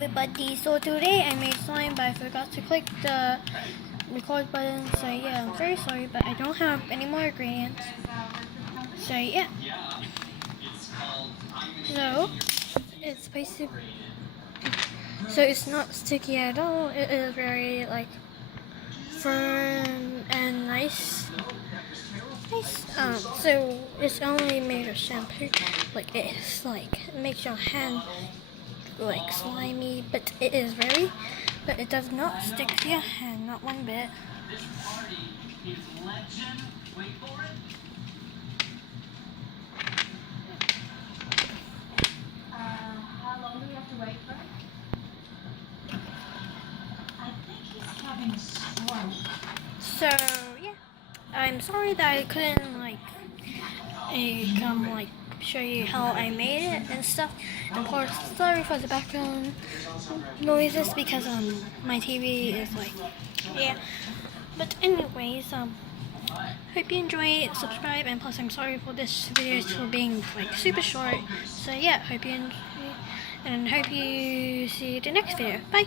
everybody, so today I made slime but I forgot to click the record button, so yeah, I'm very sorry, but I don't have any more ingredients, so yeah. So it's basically, so it's not sticky at all. It is very like firm and nice. So it's only made of shampoo. Like it's like it makes your hand like slimy, but it does not stick to your hand, not one bit. This party is legend. Wait for it. How long do we have to wait for it? I think he's having a stroke. So yeah, I'm sorry that I couldn't come show you how I made it and stuff. And of course, sorry for the background noises because my TV is like, yeah. But anyways, hope you enjoy it, subscribe, and plus I'm sorry for this video for being like super short. So yeah, hope you enjoy and hope you see the next video. Bye.